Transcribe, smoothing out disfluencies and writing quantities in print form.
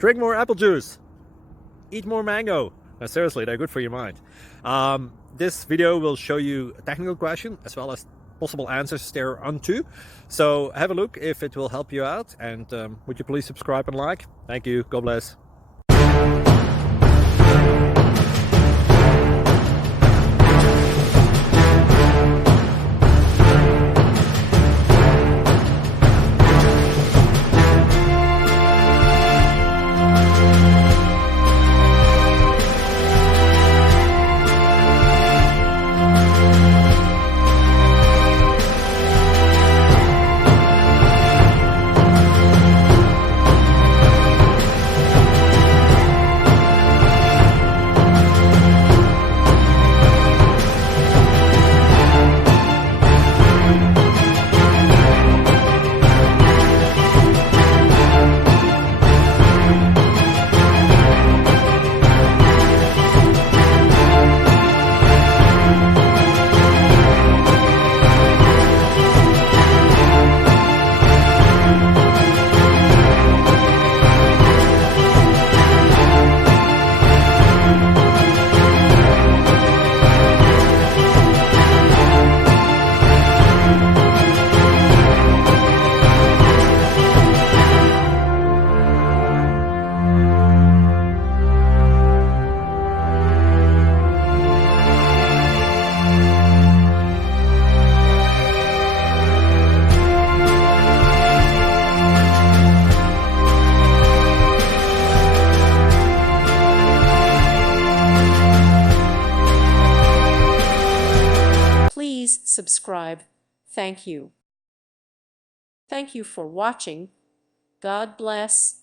Drink more apple juice. Eat more mango. No, seriously, they're good for your mind. This video will show you a technical question as well as possible answers thereunto. So have a look if it will help you out, and would you please subscribe and like? Thank you. God bless. Please subscribe. Thank you. Thank you for watching. God bless.